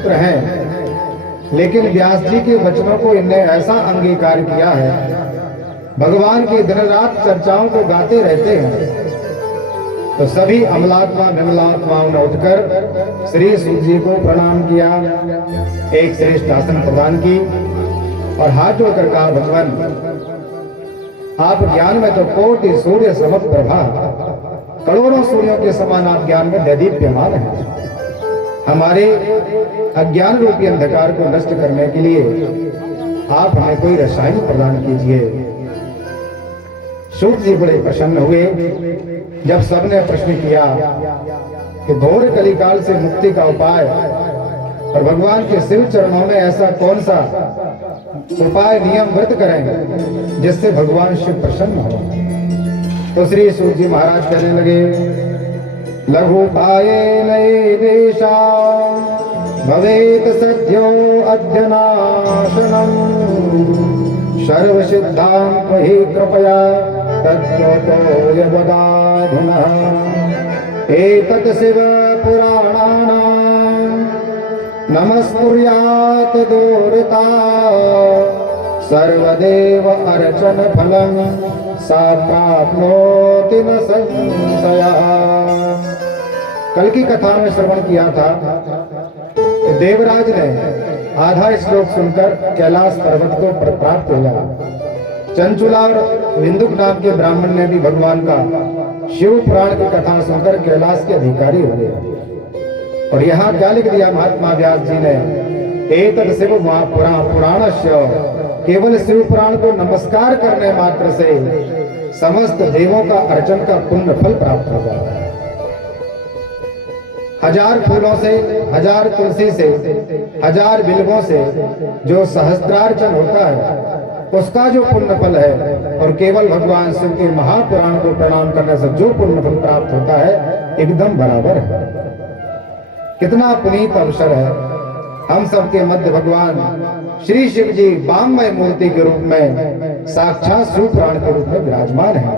हैं, लेकिन व्यास जी के वचनों को इनने ऐसा अंगीकार किया है, भगवान की दिन रात चर्चाओं को गाते रहते हैं। तो सभी अमलात्मा विमलात्माओं ने उठकर श्री सूत जी को प्रणाम किया, एक श्रेष्ठ आसन प्रदान की और हाथ जोड़कर कहा, भगवान आप ज्ञान में तो कोटि सूर्य समप्रभा, करोड़ों सूर्यों के समान आप ज्ञान में दैदीप्यमान हैं। हमारे अज्ञान रूपी अंधकार को नष्ट करने के लिए आप हमें कोई रसायन प्रदान कीजिए। सूत जी बड़े प्रसन्न हुए जब सबने प्रश्न किया कि घोर कलिकाल से मुक्ति का उपाय और भगवान के शिव चरणों में ऐसा कौन सा उपाय नियम व्रत करें जिससे भगवान शिव प्रसन्न हो। तो श्री सूत जी महाराज कहने लगे, लघु पाये नये देशा भवेत सद्यो अध्यनाशनम सर्व सिद्धांत ही कृपया तत्त्वतो यवदाधुना एतत् शिव पुराणानां नमस्कुर्यात् दूरता सर्वदेव अर्चन फलं सा प्राप्नोति न संशयः। कल की कथा में श्रवण किया था, देवराज ने आधा श्लोक सुनकर कैलाश पर्वत को प्राप्त हो गया। चंचुला और विंदुक नाम के ब्राह्मण ने भी भगवान का शिव पुराण की कथा सुनकर कैलाश के अधिकारी हो गए। और यहाँ क्या लिख दिया महात्मा व्यास जी ने, एतत् शिव पुराणस्य, केवल शिव पुराण को नमस्कार करने मात्र से समस्त देवों का अर्चन का पुण्य फल प्राप्त होगा। हजार फूलों से, हजार तुलसी से, हजार बिल्वों से जो सहस्त्रार्चन होता है उसका जो पुण्य फल है, और केवल भगवान शिव के महापुराण को प्रणाम करने से जो पुण्य फल प्राप्त होता है, एकदम बराबर है। कितना पुनीत अवसर है। हम सबके मध्य भगवान श्री शिव जी वाममय मूर्ति के रूप में साक्षात शिव पुराण के रूप में विराजमान है।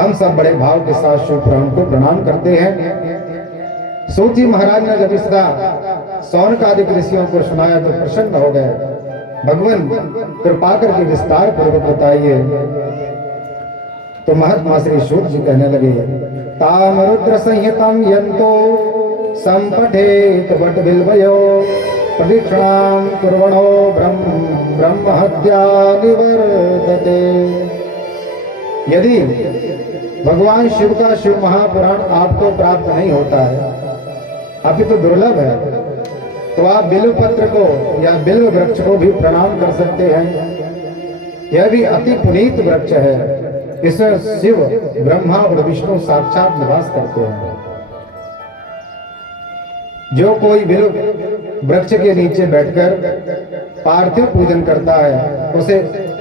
हम सब बड़े भाव के साथ शिव पुराण को प्रणाम करते हैं। सूत जी महाराज ने जब इसका शौनकादिक ऋषियों को सुनाया तो प्रसन्न हो गए। भगवान कृपा करके विस्तार पूर्वक बताइए। तो महात्मा श्री सूत जी कहने लगे, ताम रुद्र संहितम यंतो संपठेत वट बिल्वयो प्रदक्षिणां कुर्वणो ब्रह्म हत्या निवर्तते। यदि भगवान शिव का शिव महापुराण आपको प्राप्त नहीं होता है, अभी तो दुर्लभ है, तो आप बिल्व पत्र को या बिल्व वृक्ष को भी प्रणाम कर सकते हैं। यह भी अति पुनीत वृक्ष है। इसमें शिव ब्रह्मा और विष्णु साक्षात निवास करते हैं। जो कोई बिल्व वृक्ष के नीचे बैठकर पार्थिव पूजन करता है उसे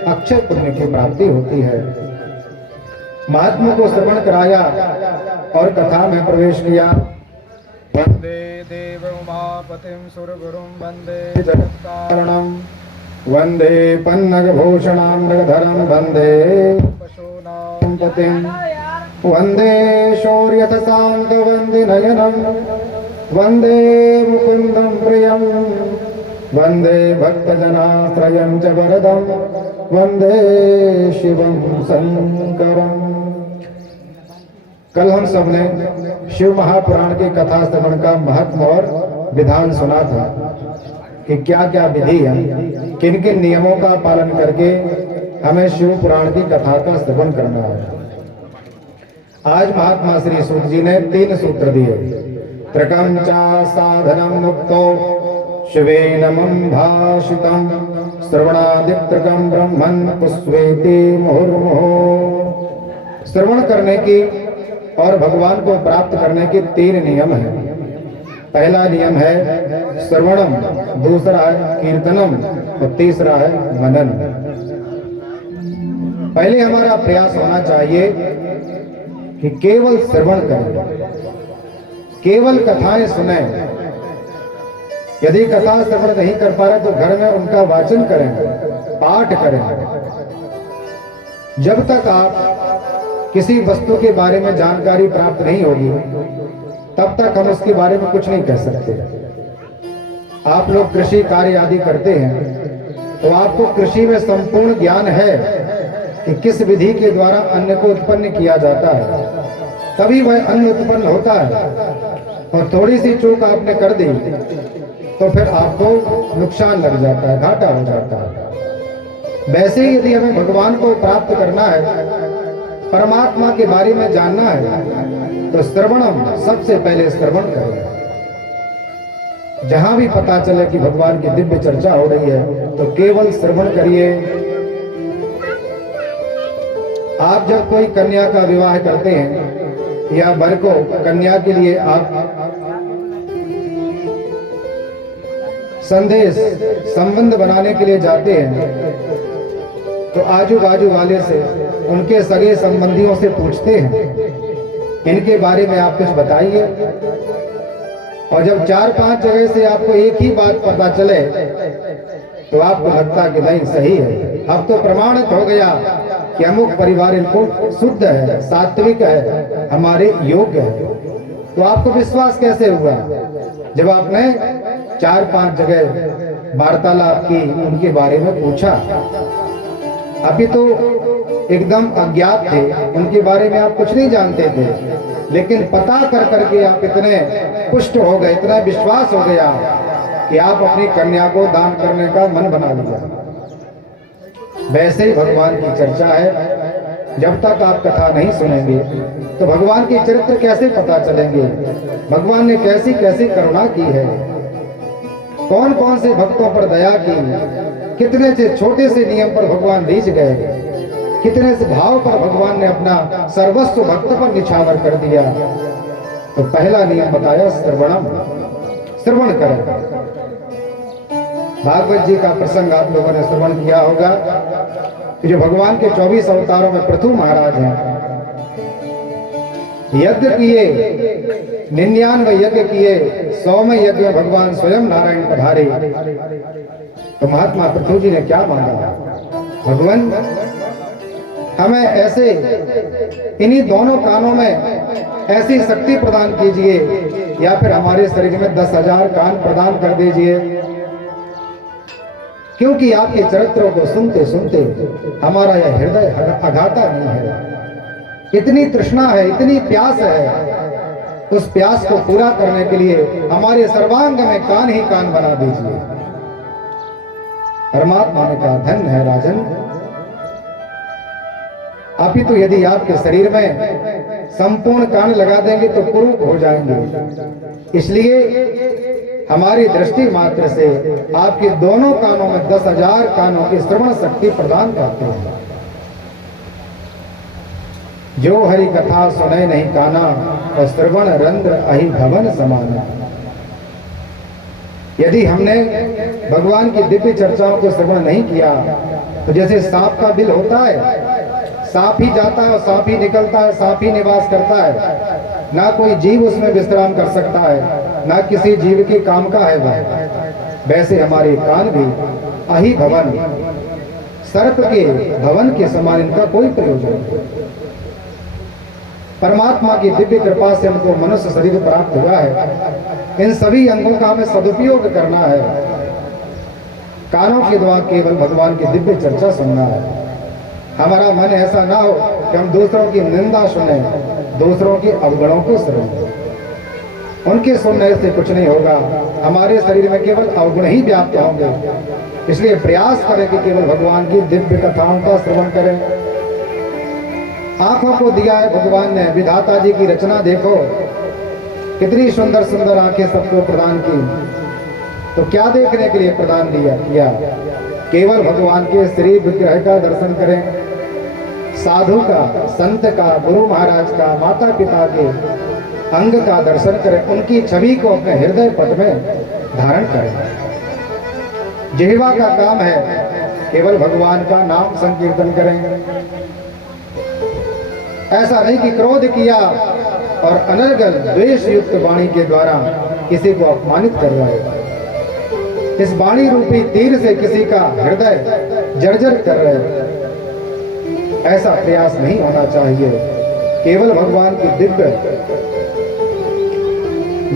अक्षय पुण्य की प्राप्ति होती है। महात्मा को श्रवण कराया और कथा में प्रवेश किया। वंदे देव उमापतिं सुरगुरुं वंदे जगत्कारणं वंदे पन्नग भूषणां मृगधरं वंदे पशूनां पतिं वंदे शौर्यथ शांत वंदे नयनं वंदे मुकुंदं प्रियं वंदे भक्तजनाश्रयं च वरदं वंदे शिवं शंकरं। कल हम सबने शिव महापुराण की कथा श्रवण का महत्व और विधान सुना था कि क्या क्या विधि है, किन किन नियमों का पालन करके हमें शिव पुराण की कथा का श्रवण करना है। आज महात्मा श्री सूत जी ने 3 सूत्र दिए। त्रिकं च साधनं मुक्तो शिवेन मम भाषितं श्रवणादित्रकं ब्रह्मन् पुष्पेति मुहुर्मुहुः। श्रवण करने की और भगवान को प्राप्त करने के 3 नियम हैं। पहला नियम है श्रवणम, दूसरा है कीर्तनम और तीसरा है मनन। पहले हमारा प्रयास होना चाहिए कि केवल श्रवण करें, केवल कथाएं सुने। यदि कथा श्रवण नहीं कर पा रहे तो घर में उनका वाचन करें, पाठ करें। जब तक आप किसी वस्तु के बारे में जानकारी प्राप्त नहीं होगी तब तक हम उसके बारे में कुछ नहीं कह सकते। आप लोग कृषि कार्य आदि करते हैं तो आपको कृषि में संपूर्ण ज्ञान है कि किस विधि के द्वारा अन्न को उत्पन्न किया जाता है, तभी वह अन्न उत्पन्न होता है। और थोड़ी सी चूक आपने कर दी तो फिर आपको नुकसान लग जाता है, घाटा हो जाता है। वैसे ही यदि हमें भगवान को प्राप्त करना है, परमात्मा के बारे में जानना है, तो श्रवणम, सबसे पहले श्रवण करें। जहां भी पता चले कि भगवान की दिव्य चर्चा हो रही है तो केवल श्रवण करिए। आप जब कोई कन्या का विवाह करते हैं या वर को कन्या के लिए आप संदेश संबंध बनाने के लिए जाते हैं तो आजू बाजू वाले से, उनके सगे संबंधियों से पूछते हैं इनके बारे में आप कुछ बताइए। और जब 4-5 जगह से आपको एक ही बात पता चले तो आपको लगता कि नहीं सही है, अब तो प्रमाणित हो गया कि अमुक परिवार इनको शुद्ध है, सात्विक है, हमारे योग्य है। तो आपको विश्वास कैसे हुआ जब आपने 4-5 जगह वार्तालाप की, उनके बारे में पूछा? अभी तो एकदम अज्ञात थे, उनके बारे में आप कुछ नहीं जानते थे, लेकिन पता कर करके आप इतने पुष्ट हो गए, इतना विश्वास हो गया कि आप अपनी कन्या को दान करने का मन बना लिया। वैसे ही भगवान की चर्चा है, जब तक आप कथा नहीं सुनेंगे तो भगवान के चरित्र कैसे पता चलेंगे, भगवान ने कैसी कैसी करुणा की है, कौन कौन से भक्तों पर दया की, कितने से छोटे से नियम पर भगवान रीझ गए, कितने से भाव पर भगवान ने अपना सर्वस्व भक्त पर निछावर कर दिया। तो पहला नियम बताया श्रवणम, श्रवण करें। भागवत जी का प्रसंग आप लोगों ने श्रवण किया होगा कि जो भगवान के 24 अवतारों में पृथु महाराज हैं, यज्ञ किए, 99 यज्ञ किए, 100वें यज्ञ में भगवान स्वयं नारायण पधारे। तो महात्मा पृथु जी ने क्या मांगा? भगवान हमें ऐसे इन्हीं दोनों कानों में ऐसी शक्ति प्रदान कीजिए, या फिर हमारे शरीर में 10,000 कान प्रदान कर दीजिए, क्योंकि आपके चरित्रों को सुनते सुनते हमारा यह हृदय अघाता नहीं है। इतनी तृष्णा है, इतनी प्यास है, उस प्यास को पूरा करने के लिए हमारे सर्वांग में कान ही कान बना दीजिए। परमात्मा ने कहा, धन्य है राजन, अपितु यदि आपके शरीर में संपूर्ण कान लगा देंगे तो कुरूप हो जाएंगे, इसलिए हमारी दृष्टि मात्र से आपके दोनों कानों में 10,000 कानों की श्रवण शक्ति प्रदान करते हैं। जो हरि कथा सुने नहीं काना, और श्रवण रंध्र अहि भवन समाना। यदि हमने भगवान की दिव्य चर्चाओं को श्रवण नहीं किया तो जैसे सांप का बिल होता है, सांप ही जाता है और सांप ही निकलता है, सांप ही निवास करता है, ना कोई जीव उसमें विश्राम कर सकता है, ना किसी जीव के काम का है वह। वैसे हमारे कान भी अहि भवन, सर्प के भवन के समान इनका कोई प्रयोजन नहीं। परमात्मा की दिव्य कृपा से हमको मनुष्य शरीर प्राप्त हुआ है, इन सभी अंगों का हमें सदुपयोग करना है। कानों के द्वारा केवल भगवान की दिव्य चर्चा सुनना है। हमारा मन ऐसा ना हो कि हम दूसरों की निंदा सुने, दूसरों के अवगुणों को सुने। उनके सुनने से कुछ नहीं होगा, हमारे शरीर में केवल अवगुण ही व्याप्त होंगे। इसलिए प्रयास करें कि केवल भगवान की दिव्य कथाओं का श्रवण करें। आंखों को दिया है भगवान ने, विधाता जी की रचना देखो, कितनी सुंदर सुंदर आंखें सबको प्रदान की। तो क्या देखने के लिए प्रदान किया? केवल भगवान के श्री विग्रह का दर्शन करें, साधु का, संत का, गुरु महाराज का, माता पिता के अंग का दर्शन करें, उनकी छवि को अपने हृदय पट में धारण करें। जिह्वा का काम है केवल भगवान का नाम संकीर्तन करें। ऐसा नहीं कि क्रोध किया और अनर्गल द्वेष युक्त वाणी के द्वारा किसी को अपमानित कर रहा है, इस वाणी रूपी तीर से किसी का हृदय जर्जर कर रहे, ऐसा प्रयास नहीं होना चाहिए। केवल भगवान की दिव्य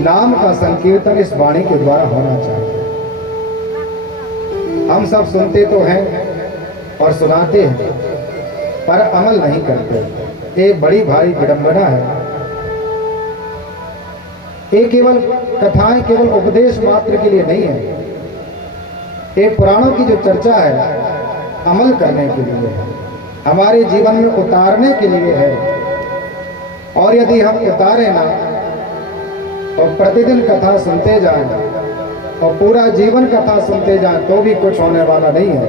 नाम का संकीर्तन इस वाणी के द्वारा होना चाहिए। हम सब सुनते तो हैं और सुनाते हैं, पर अमल नहीं करते। एक बड़ी भारी विडंबना है। ये केवल कथाएं केवल उपदेश मात्र के लिए नहीं है, ये पुराणों की जो चर्चा है अमल करने के लिए है, हमारे जीवन में उतारने के लिए है। और यदि हम उतारे ना और प्रतिदिन कथा सुनते जाएं और पूरा जीवन कथा सुनते जाएं तो भी कुछ होने वाला नहीं है।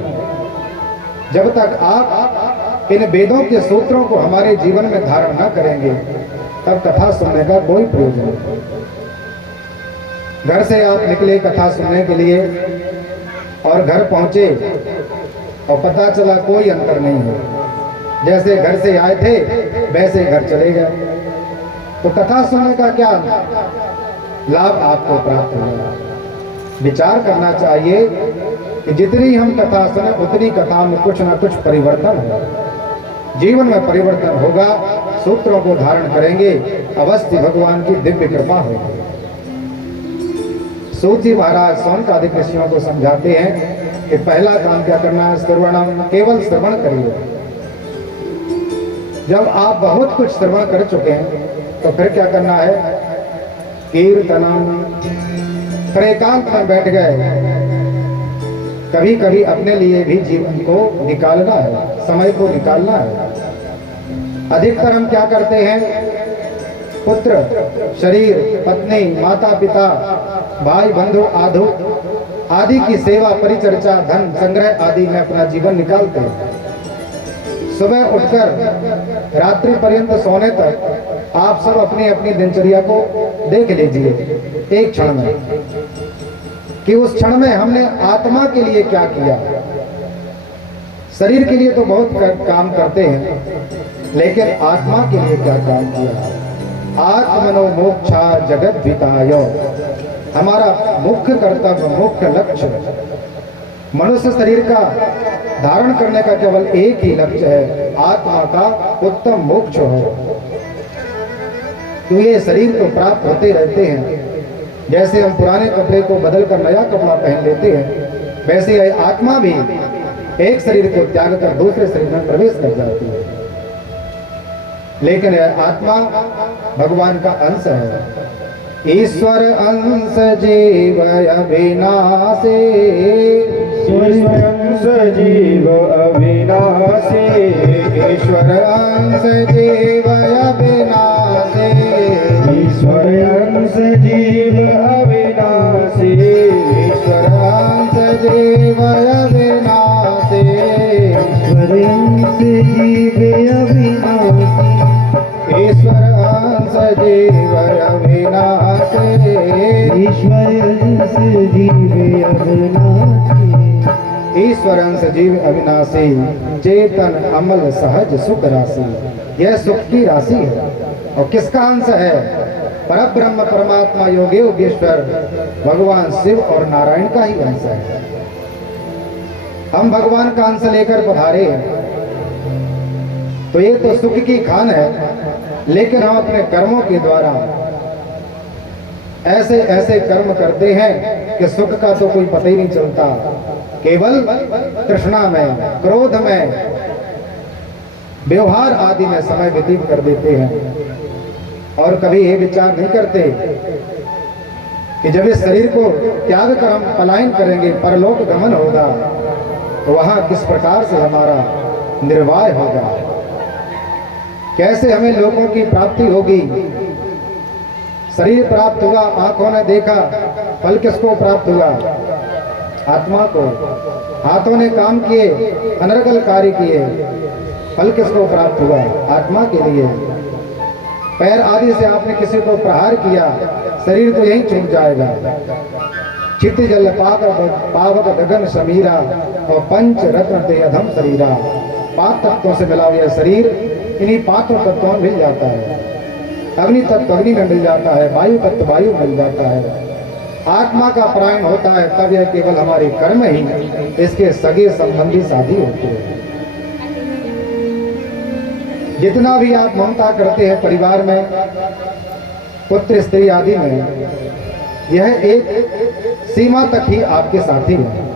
जब तक आप इन वेदों के सूत्रों को हमारे जीवन में धारण न करेंगे तब कथा सुनने का कोई प्रयोजन नहीं। घर से आप निकले कथा सुनने के लिए और घर पहुंचे और पता चला कोई अंतर नहीं है, जैसे घर से आए थे वैसे घर चले गए, तो कथा सुनने का क्या लाभ आपको प्राप्त होगा। विचार करना चाहिए कि जितनी हम कथा सुने उतनी कथा में कुछ ना कुछ परिवर्तन होगा, जीवन में परिवर्तन होगा। सूत्रों को धारण करेंगे, अवश्य भगवान की दिव्य कृपा होगी। सूत जी महाराज सौनकादिक ऋषियों को समझाते हैं कि पहला काम क्या करना है, श्रवणम, केवल श्रवण करिए। जब आप बहुत कुछ श्रवण कर चुके हैं तो फिर क्या करना है, कीर्तनम। फिर एकांत में बैठ गए, कभी कभी अपने लिए भी जीवन को निकालना है, समय को निकालना है। अधिकतर हम क्या करते हैं, पुत्र, शरीर, पत्नी, माता पिता, भाई बंधु आदि की सेवा, परिचर्चा, धन संग्रह आदि में अपना जीवन निकालते हैं। सुबह उठकर रात्रि पर्यंत सोने तक आप सब अपनी अपनी दिनचर्या को देख लीजिए एक क्षण में कि उस क्षण में हमने आत्मा के लिए क्या किया। शरीर के लिए तो बहुत काम करते हैं, लेकिन आत्मा के लिए क्या काम किया। आत्मनो मोक्षा जगत वितायो, हमारा मुख्य कर्तव्य, मुख्य लक्ष्य मनुष्य शरीर का धारण करने का केवल एक ही लक्ष्य है, आत्मा का उत्तम मोक्ष हो। तो ये शरीर तो प्राप्त होते रहते हैं, जैसे हम पुराने कपड़े को बदल कर नया कपड़ा पहन लेते हैं, वैसे यह आत्मा भी एक शरीर को त्याग कर दूसरे शरीर में प्रवेश कर जाती है। लेकिन यह आत्मा भगवान का अंश है। ईश्वर अंश जीव अविनाशी, ईश्वर अंश जीव अविनाशी, ईश्वर अंश जीव अविनाशी, ईश्वर अंश जीव अविनाशी, ईश्वर अंश जीव अविनाशी, ईश्वर अंश जीव अविनाशी, ईश्वर अंश जीव अविनाशी, ईश्वर अंश जीव अविनाशी, ईश्वर अंश जीव अविनाशी, चेतन अमल सहज सुख राशि। यह सुख की राशि है। और किसका अंश है, परब्रह्म परमात्मा योगी योगेश्वर भगवान शिव और नारायण का ही अंश है। हम भगवान का अंश लेकर पधारे हैं, तो ये तो सुख की खान है, लेकिन हम अपने कर्मों के द्वारा ऐसे ऐसे कर्म करते हैं कि सुख का तो कोई पता ही नहीं चलता। केवल तृष्णा में, क्रोध में, व्यवहार आदि में समय व्यतीत कर देते हैं और कभी ये विचार नहीं करते कि जब इस शरीर को त्याग कर हम पलायन करेंगे, परलोक गमन होगा, तो वहां किस प्रकार से हमारा निर्वाह होगा, कैसे हमें लोगों की प्राप्ति होगी। शरीर प्राप्त हुआ, आंखों ने देखा, फल किसको प्राप्त हुआ, आत्मा को। हाथों ने काम किए, अनर्गल कार्य किए, फल किसको प्राप्त हुआ, आत्मा के लिए। पैर आदि से आपने किसी को प्रहार किया, शरीर तो यहीं छूट जाएगा। चित्त जल पावक गगन समीरा और पंच रत्न ते अधम शरीरा। 5 तत्वों से मिला हुआ शरीर इन्हीं 5 तत्वों में मिल जाता है। अग्नि तत्व अग्नि में मिल जाता है, वायु तत्व वायु मिल जाता है। आत्मा का पलायन होता है तब यह केवल हमारे कर्म ही इसके सगे संबंधी साथी होते हैं। जितना भी आप ममता करते हैं परिवार में, पुत्र स्त्री आदि में, यह एक सीमा तक ही आपके साथी है।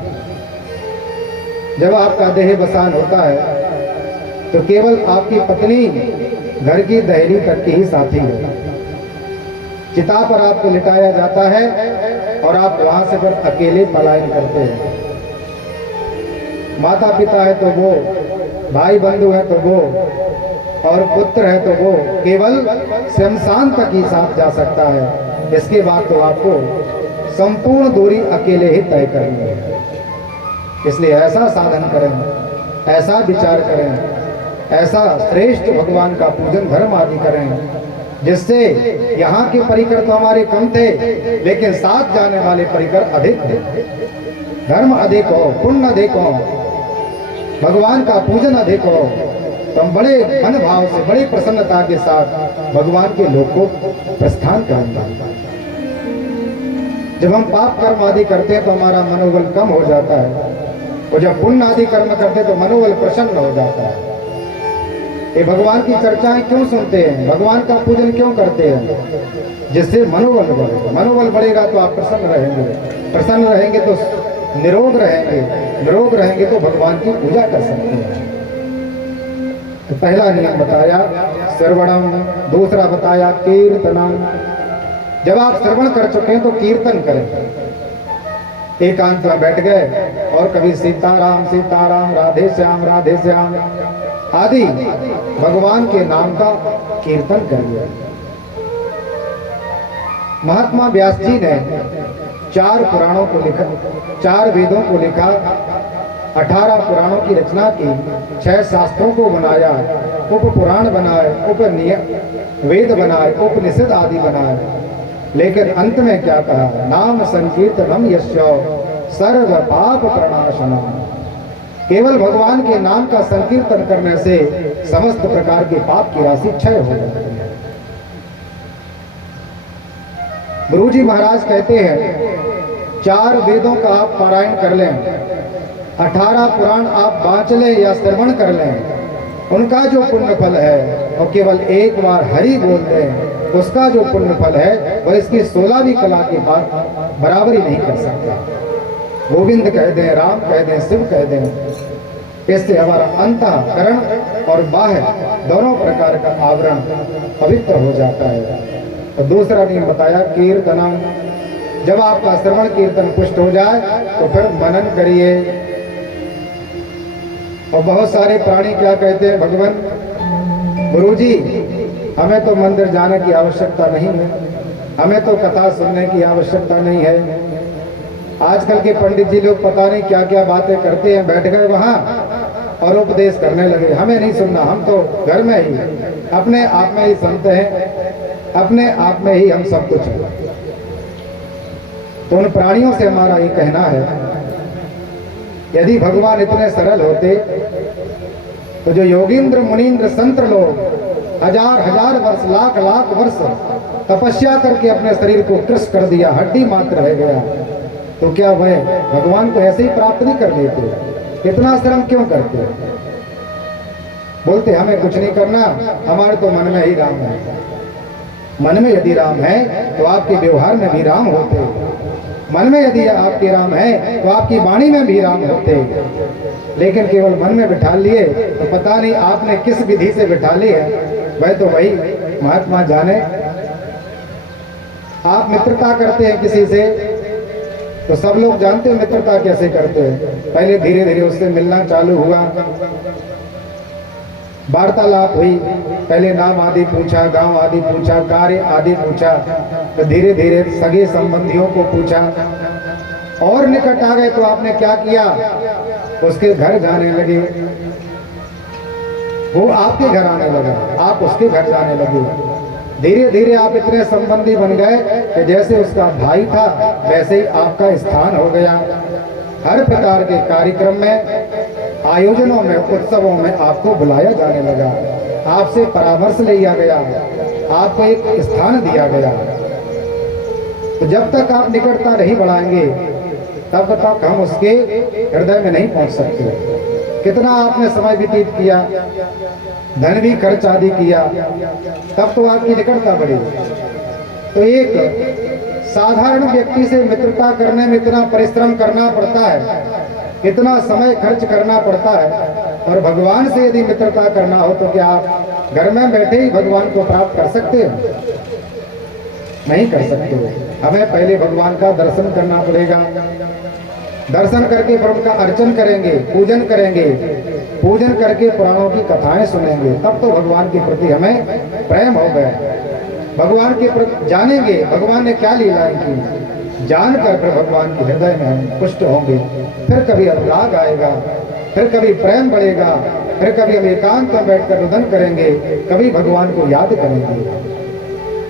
जब आपका देह बसान होता है तो केवल आपकी पत्नी घर की दहली तक की ही साथी है। चिता पर आपको लिटाया जाता है और आप वहां से फिर अकेले पलायन करते हैं। माता पिता है तो वो, भाई बंधु है तो वो, और पुत्र है तो वो केवल शमशान तक ही साथ जा सकता है। इसके बाद तो आपको संपूर्ण दूरी अकेले ही तय करनी है। इसलिए ऐसा साधन करें, ऐसा विचार करें, ऐसा श्रेष्ठ भगवान का पूजन धर्म आदि करें, जिससे यहाँ के परिकर तो हमारे कम थे, लेकिन साथ जाने वाले परिकर अधिक थे। धर्म अधिक हो, पुण्य अधिक हो, भगवान का पूजन अधिक हो, तो हम बड़े मन भाव से, बड़ी प्रसन्नता के साथ भगवान के लोक को प्रस्थान करेंगे। जब हम पाप कर्म आदि करते हैं तो हमारा मनोबल कम हो जाता है, और जब पुण्य आदि कर्म करते हैं तो मनोबल प्रसन्न हो जाता है। ये भगवान की चर्चाएं क्यों सुनते हैं, भगवान का पूजन क्यों करते हैं? जिससे मनोबल बढ़ेगा। मनोबल बढ़ेगा तो आप प्रसन्न रहेंगे, प्रसन्न रहेंगे तो निरोग रहेंगे, निरोग रहेंगे तो भगवान की पूजा कर सकते हैं। तो पहला नियम बताया श्रवणम, दूसरा बताया कीर्तनम। जब आप श्रवण कर चुके हैं तो कीर्तन करें। एकांत में बैठ गए और कभी सीताराम सीताराम, राधे श्याम आदि भगवान के नाम का कीर्तन करिए। महात्मा व्यास जी ने 4 पुराणों को लिखा, 4 वेदों को लिखा, 18 पुराणों की रचना की, 6 शास्त्रों को बनाया, उप पुराण बनाए, वेद बनाए, उपनिषद आदि बनाए। लेकिन अंत में क्या कहा? नाम संकीर्तनम यस्य सर्व पाप प्रणाशनम। केवल भगवान के नाम का संकीर्तन करने से समस्त प्रकार के पाप की राशि क्षय हो जाती है। गुरु जी महाराज कहते हैं 4 वेदों का आप पारायण कर लें, 18 पुराण आप बाँच लें या श्रवण कर लें, उनका जो पुण्य फल है, और केवल एक बार हरि बोल दें, उसका जो पुण्य फल है वह इसकी 16वीं कला के बाद बराबरी नहीं कर सकता। गोविंद कह दें, राम कह दें, शिव कह दें, इससे हमारा अंतःकरण और बाह्य दोनों प्रकार का आवरण पवित्र हो जाता है। तो दूसरा नियम बताया कीर्तन। जब आपका श्रवण कीर्तन पुष्ट हो जाए तो फिर मनन करिए। और बहुत सारे प्राणी क्या कहते हैं, भगवान गुरुजी हमें तो मंदिर जाने की आवश्यकता नहीं है, हमें तो कथा सुनने की आवश्यकता नहीं है। आजकल के पंडित जी लोग पता नहीं क्या क्या बातें करते हैं, बैठ गए वहां और उपदेश करने लगे, हमें नहीं सुनना, हम तो घर में ही अपने आप में ही सुनते हैं, अपने आप में ही हम सब कुछ हैं। तो उन प्राणियों से हमारा ये कहना है, यदि भगवान इतने सरल होते तो जो योगींद्र मुनींद्र संत लोग हजार वर्ष, लाख वर्ष तपस्या करके अपने शरीर को कृष कर दिया, हड्डी मात्र रह गया, तो क्या वह भगवान को ऐसे ही प्राप्त नहीं कर लेते? इतना श्रम क्यों करते? बोलते हमें कुछ नहीं करना, हमारे तो मन में ही राम है। मन में यदि राम है तो आपके व्यवहार में भी राम होते, मन में यदि आपके राम है तो आपकी वाणी में भी राम होते। लेकिन केवल मन में बिठा लिए तो पता नहीं आपने किस विधि से बिठा ली है, वह तो वही महात्मा जाने। आप मित्रता करते हैं किसी से तो सब लोग जानते हैं मित्रता कैसे करते हैं। पहले धीरे धीरे उससे मिलना चालू हुआ, वार्तालाप हुई, पहले नाम आदि पूछा, गांव आदि पूछा, कार्य आदि पूछा, तो धीरे धीरे सगे संबंधियों को पूछा, और निकट आ गए तो आपने क्या किया, उसके घर जाने लगे, वो आपके घर आने लगा, आप उसके घर जाने लगे। धीरे धीरे आप इतने संबंधी बन गए कि जैसे उसका भाई था वैसे ही आपका स्थान हो गया। हर प्रकार के कार्यक्रम में, आयोजनों में, उत्सवों में आपको बुलाया जाने लगा, आपसे परामर्श लिया गया, आपको एक स्थान दिया गया। तो जब तक आप निकटता नहीं बढ़ाएंगे तब तक हम उसके हृदय में नहीं पहुंच सकते। कितना आपने समय व्यतीत किया, धन भी खर्च आदि किया, तब तो आपकी निकटता बढ़ी। तो एक साधारण व्यक्ति से मित्रता करने में इतना परिश्रम करना पड़ता है इतना समय खर्च करना पड़ता है। और भगवान से यदि मित्रता करना हो तो क्या आप घर में बैठे ही भगवान को प्राप्त कर सकते हैं? नहीं कर सकते। हमें पहले भगवान का दर्शन करना पड़ेगा। दर्शन करके प्रभु का अर्चन करेंगे, पूजन करेंगे, पूजन करके पुराणों की कथाएं सुनेंगे, तब तो भगवान के प्रति हमें प्रेम हो गया। भगवान के प्रति जानेंगे भगवान ने क्या लीलाएं की, जानकर फिर भगवान के हृदय में हम पुष्ट होंगे। फिर कभी अनुराग आएगा, फिर कभी प्रेम बढ़ेगा, फिर कभी हम एकांत में बैठकर रुदन करेंगे, कभी भगवान को याद करेंगे।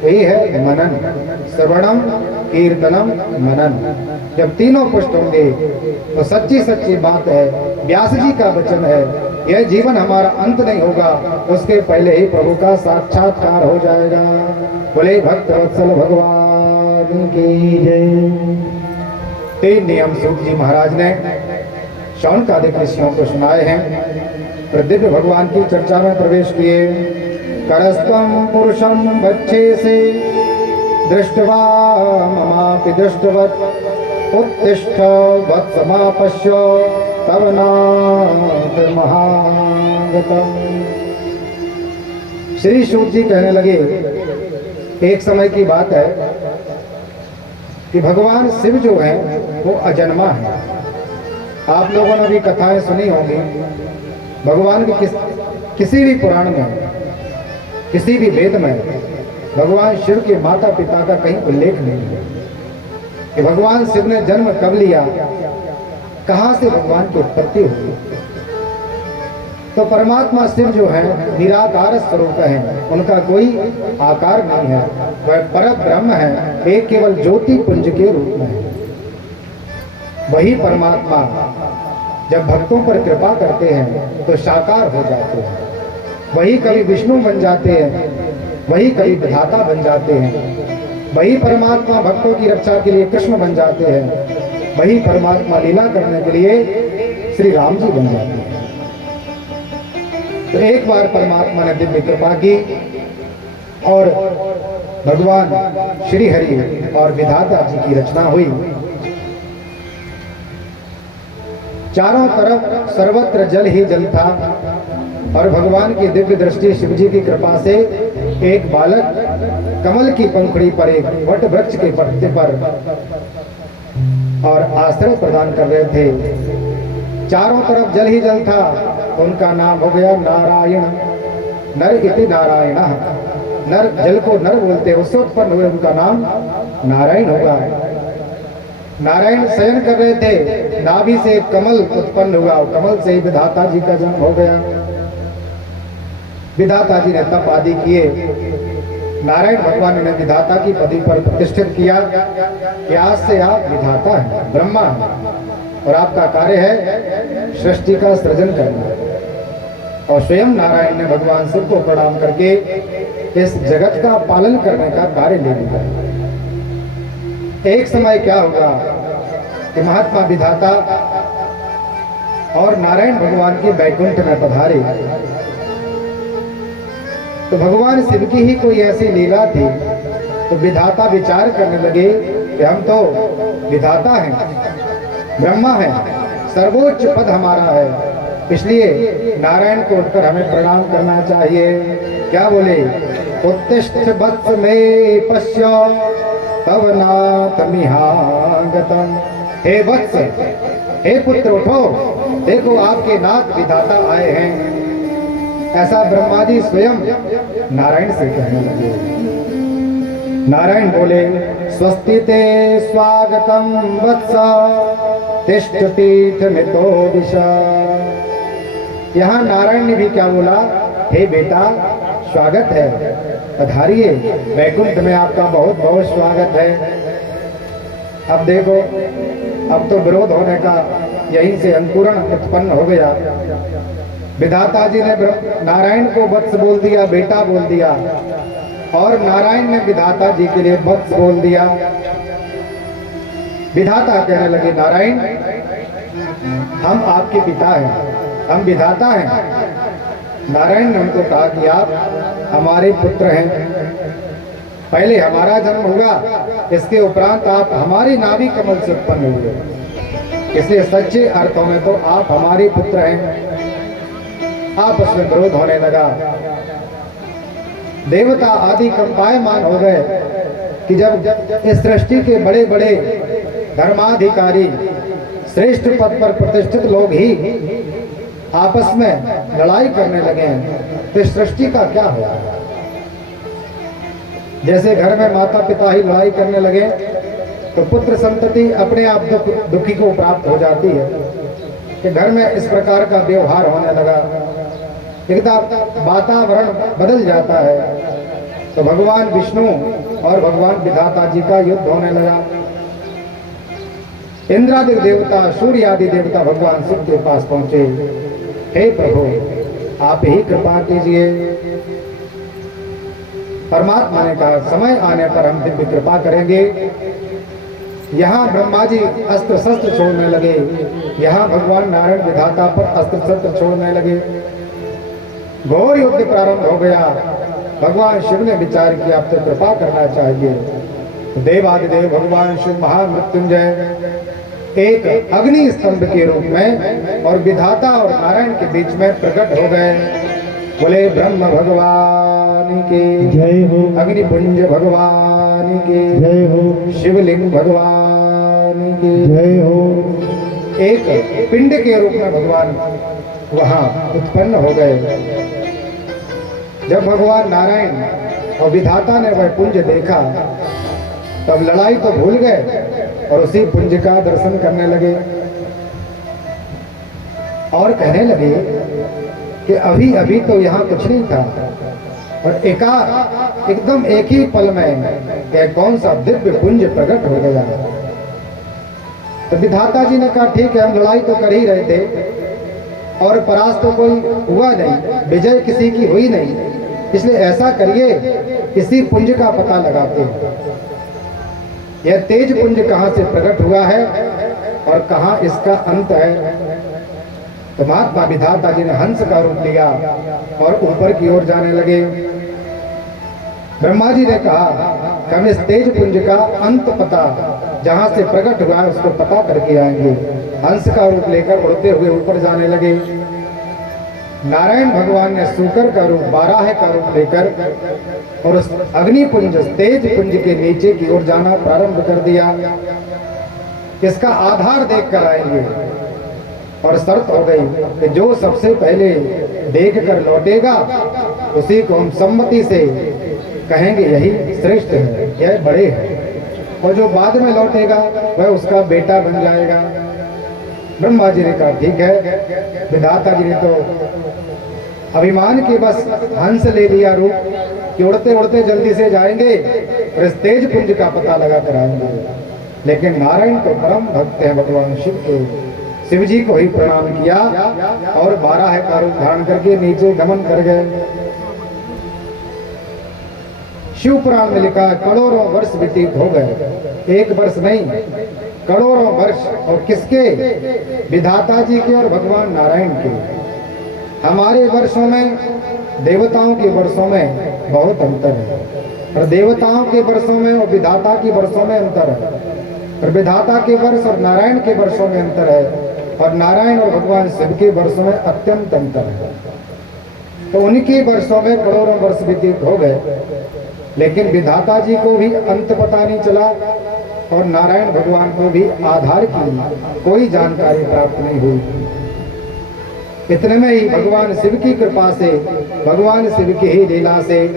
यही है मनन, श्रवणम कीर्तनम मनन। जब तीनों पुष्ट होंगे तो सच्ची सच्ची बात है, व्यास जी का वचन है, यह जीवन हमारा अंत नहीं होगा, उसके पहले ही प्रभु का साक्षात्कार हो जाएगा। बोले भक्त वत्सल भगवान की जय। 3 नियम सूत जी महाराज ने शौनकादिक ऋषियों को सुनाए हैं। फिर दिव्य भगवान की चर्चा में प्रवेश किए। करस्तम पुरुषम बच्चे से दृष्टवा ममापि दृष्टवत् उत्तिष्ठ वत्समापश्य तव नाथ महागतम्। श्री सूत जी कहने लगे, एक समय की बात है कि भगवान शिव जो है वो अजन्मा है। आप लोगों ने भी कथाएं सुनी होंगी। भगवान के किसी भी पुराण में, किसी भी वेद में भगवान शिव के माता पिता का कहीं उल्लेख नहीं है कि भगवान शिव ने जन्म कब लिया, कहां से भगवान की उत्पत्ति हुई। तो परमात्मा शिव जो है निराकार स्वरूप है, उनका कोई आकार नहीं है, वह पर ब्रह्म है, एक केवल ज्योति पुंज के रूप में है। वही परमात्मा जब भक्तों पर कृपा करते हैं तो साकार हो जाते हैं। वही कभी विष्णु बन जाते हैं, वही कभी विधाता बन जाते हैं। वही परमात्मा भक्तों की रक्षा के लिए कृष्ण बन जाते हैं। वही परमात्मा लीला करने के लिए श्री राम जी बन जाते हैं। तो एक बार परमात्मा ने दिव्य कृपा की और भगवान श्री हरि और विधाता जी की रचना हुई। चारों तरफ सर्वत्र जल ही जल था और भगवान की दिव्य दृष्टि शिव जी की कृपा से एक बालक कमल की पंखुड़ी पर, एक वट वृक्ष के पत्ते पर और आश्रय प्रदान कर रहे थे। चारों तरफ जल ही जल था। उनका नाम हो गया नारायण। नर इति नारायण। नर, जल को नर बोलते हैं, उससे उत्पन्न हुए उनका नाम नारायण होगा। नारायण शयन कर रहे थे, नाभि से कमल उत्पन्न हुआ, कमल से ही विधाता जी का जन्म हो गया। विधाता जी ने तप आदि किए। नारायण भगवान ने विधाता की पदवी पर प्रतिष्ठित किया कि आज से आप विधाता हैं, ब्रह्मा हैं और आपका कार्य है सृष्टि का सृजन करना। और स्वयं नारायण ने भगवान शिव को प्रणाम करके इस जगत का पालन करने का कार्य ले लिया। एक समय क्या होगा कि महात्मा विधाता और नारायण भगवान के बैकुंठ में पधारे। तो भगवान शिव की ही कोई ऐसी लीला थी तो विधाता विचार करने लगे कि हम तो विधाता हैं, ब्रह्मा हैं, सर्वोच्च पद हमारा है, इसलिए नारायण को उठकर हमें प्रणाम करना चाहिए। क्या बोले? उत्तिष्ठ वत्स में पश्य तव नाथ मिहागतम। हे वत्स, हे पुत्र उठो, देखो आपके नाथ विधाता आए हैं। ऐसा ब्रह्मा जी स्वयं नारायण से कहने लगे। नारायण बोले, स्वस्ति ते स्वागतम वत्स तिष्ठ पीठ मितो दिशा। यहाँ नारायण ने भी क्या बोला? हे बेटा, स्वागत है, पधारिए, वैकुंठ में आपका बहुत बहुत स्वागत है। अब देखो, अब तो विरोध होने का यहीं से अंकुरण उत्पन्न हो गया। विधाता जी ने नारायण को वत्स बोल दिया, बेटा बोल दिया, और नारायण ने विधाता जी के लिए वत्स बोल दिया। विधाता कहने लगे, नारायण हम आपके पिता हैं, हम विधाता हैं। नारायण ने उनको कहा कि आप हमारे पुत्र हैं, पहले हमारा जन्म होगा, इसके उपरांत आप हमारी नाभि कमल से उत्पन्न हुए। इसलिए सच्चे अर्थों में तो आप हमारे पुत्र हैं। आपस में विरोध होने लगा। देवता आदि कंपायमान हो गए कि जब इस सृष्टि के बड़े बड़े धर्माधिकारी श्रेष्ठ पद पर प्रतिष्ठित लोग ही आपस में लड़ाई करने लगे हैं तो इस सृष्टि का क्या होगा। जैसे घर में माता पिता ही लड़ाई करने लगे तो पुत्र संतति अपने आप दुखी को प्राप्त हो जाती है कि घर में इस प्रकार का व्यवहार होने लगा, एकदम वातावरण बदल जाता है। तो भगवान विष्णु और भगवान विधाता जी का युद्ध होने लगा। इंद्रादि देवता, सूर्य आदि देवता भगवान शिव के पास पहुंचे। हे प्रभु, आप ही कृपा कीजिए। परमात्मा ने कहा समय आने पर हम दिव्य कृपा करेंगे। यहाँ ब्रह्मा जी अस्त्र शस्त्र छोड़ने लगे, यहाँ भगवान नारायण विधाता पर अस्त्र शस्त्र छोड़ने लगे। घोर युद्ध प्रारंभ हो गया। भगवान शिव ने विचार किया अब तो कृपा करना चाहिए। देवादिदेव भगवान शिव महामृत्युंजय एक अग्नि स्तंभ के रूप में और विधाता और नारायण के बीच में प्रकट हो गए। बोले ब्रह्म भगवान के जय हो, अग्निपुंज भगवान के जय हो, शिवलिंग भगवान के जय हो। एक पिंड के रूप में भगवान वहां उत्पन्न हो गए। जब भगवान नारायण और विधाता ने वह पुंज देखा तब लड़ाई तो भूल गए और उसी पुंज का दर्शन करने लगे और कहने लगे कि अभी अभी तो यहाँ कुछ नहीं था और एकदम एक ही पल में एक कौन सा दिव्य पुंज प्रकट हो गया। तो विधाता जी ने कहा ठीक है, हम लड़ाई तो कर ही रहे थे और परास्त तो कोई हुआ नहीं, विजय किसी की हुई नहीं, इसलिए ऐसा करिए इसी पुंज का पता लगाते हैं। यह तेज पुंज कहाँ से प्रकट हुआ है और कहाँ इसका अंत है। तो महात्मा विधाता जी ने हंस का रूप लिया और ऊपर की ओर जाने लगे। ब्रह्मा जी ने कहा कि हम इस तेज पुंज का अंत पता जहां से प्रकट हुआ है उसको पता करके आएंगे। हंस का रूप लेकर उड़ते हुए ऊपर जाने लगे। नारायण भगवान ने सूकर का रूप, बाराह का रूप लेकर और उस अग्निपुंज तेज पुंज के नीचे की ओर जाना प्रारंभ कर दिया। इसका आधार देख कर आएंगे और शर्त हो गई कि जो सबसे पहले देख कर लौटेगा उसी को हम सम्मति से कहेंगे यही श्रेष्ठ है, यह बड़े हैं, और जो बाद में लौटेगा वह उसका बेटा बन जाएगा। ब्रह्मा जी ने कहा ठीक है। विधाता जी ने तो अभिमान के बस हंस ले लिया रूप कि उड़ते उड़ते जल्दी से जाएंगे और इस तेज पुंज का पता लगा कर आएंगे। लेकिन नारायण तो परम भक्त है भगवान शिव के, शिव जी को ही प्रणाम किया और बाराह का रूप धारण करके नीचे गमन कर गए। शिव पुराण में लिखा करोड़ों वर्ष व्यतीत हो गए, एक वर्ष नहीं करोड़ों वर्ष। और किसके? विधाता जी के और भगवान नारायण के। हमारे वर्षों में देवताओं के वर्षों में बहुत अंतर है और देवताओं के वर्षों में और विधाता के वर्षों में अंतर है और विधाता के वर्ष और नारायण के वर्षों में अंतर है और नारायण और भगवान शिव के वर्षों में अत्यंत अंतर है। तो उनके वर्षों में करोड़ों वर्ष व्यतीत हो गए, लेकिन विधाता जी को भी अंत पता नहीं चला और नारायण भगवान को भी आधार की कोई जानकारी प्राप्त नहीं हुई। इतने में ही भगवान शिव की कृपा से, भगवान शिव की ही लीला से